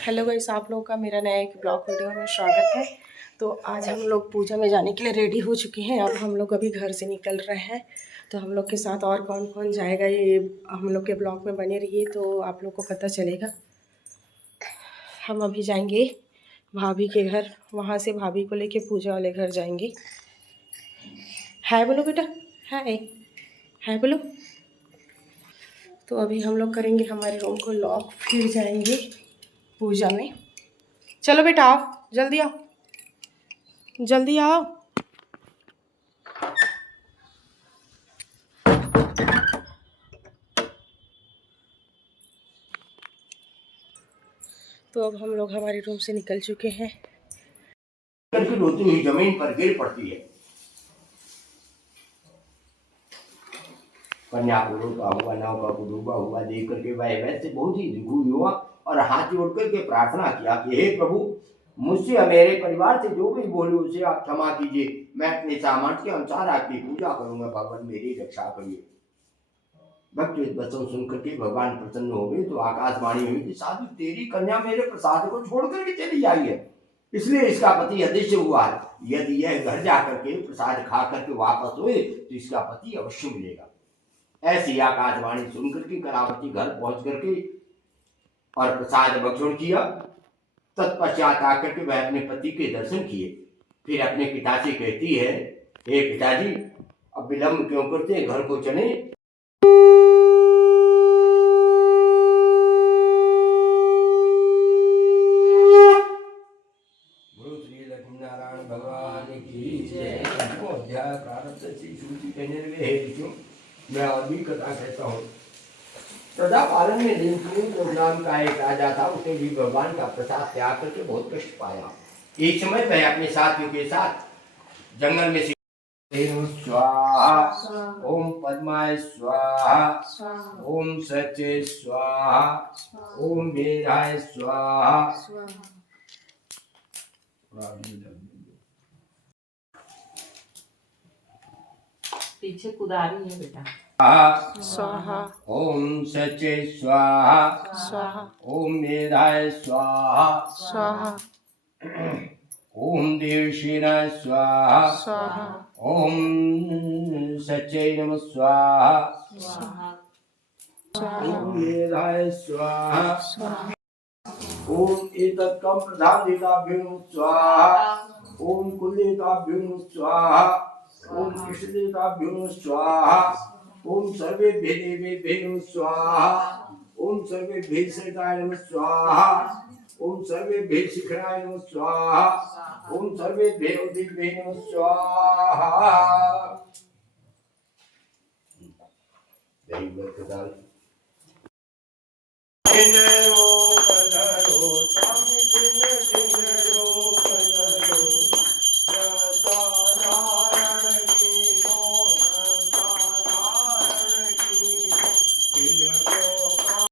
Hello guys, आप लोगों का मेरा नया एक ब्लॉग वीडियो में स्वागत है। तो आज हम लोग पूजा में जाने के लिए रेडी हो चुके हैं। अब हम लोग अभी घर से निकल रहे हैं। तो हम लोग के साथ और कौन कौन जाएगा ये हम लोग के ब्लॉग में बने रहिए तो आप लोग को पता चलेगा। हम अभी जाएंगे भाभी के घर, वहाँ से भाभी को लेके पूजा वाले घर जाएंगे। हाय बोलो बेटा, हाय हाय बोलो। तो अभी हम लोग करेंगे हमारे रूम को लॉक, फिर जाएंगे पूजा में। चलो बेटा आओ, जल्दी आओ जल्दी आओ। तो अब हम लोग हमारे रूम से निकल चुके हैं। रोती हुई जमीन पर गिर पड़ती है। कन्या को रोका हुआ, नौका को डूबा हुआ देख करके वह वैसे बहुत ही दुखी हुआ और हाथ जोड़ करके प्रार्थना किया कि हे प्रभु, मुझसे और मेरे परिवार से जो भी बोले उसे आप क्षमा कीजिए। मैं अपने सामर्थ्य के अनुसार आपकी पूजा करूंगा। भगवान मेरी रक्षा करिए। भक्त इस वचन सुन करके भगवान प्रसन्न हो गए। तो आकाशवाणी हुई कि साधु, तेरी कन्या मेरे प्रसाद को छोड़ करके चली आई है, इसलिए इसका पति अदृश्य हुआ है। यदि यह घर जाकर के प्रसाद खा करके वापस हुए तो इसका पति अवश्य मिलेगा। ऐसी आकाशवाणी सुनकर के कलावती घर पहुंच करके और प्रसाद भक्षण किया। तत्पश्चात आकर के वह अपने पति के दर्शन किए। फिर अपने पिता से कहती है, हे पिताजी, अब विलंब क्यों करते हैं, घर को चले। नारायण भगवान की जय। अध्याय प्रारब्ध से सूची के निर्वेह मैं और भी कथा कहता हूँ। प्रजापालन में दिन नाम का एक राजा था। उसने भी भगवान का प्रसाद त्याग करके बहुत कष्ट पाया। एक समय वह अपने साथियों के साथ जंगल में स्वाहा, ओम पद्माय स्वाहा, ओम सचे स्वाहा, ओम मेधाय स्वाहा। पीछे कुदारी है बेटा। स्वाहा, ओम सचे स्वाहा, स्वाहा, ओम मेधाय स्वाहा, स्वाहा, ओम देवशीनाय स्वाहा, स्वाहा, ओम सचे नमः स्वाहा, स्वाहा, ओम मेधाय स्वाहा, ओम एतत्कं प्रधानदेवताभ्यो स्वाहा, ओम कुलदेवताभ्यो स्वाहा, ओम इष्टदेवताभ्यो स्वाहा, ओम सर्वेभ्यो देवेभ्यो स्वाहा, ओम सर्वेभ्यो सहिताय नमः स्वाहा, ओम सर्वेभ्यो शिखराय नमः स्वाहा, ओम सर्वेभ्यो दिव्ये नमः स्वाहा।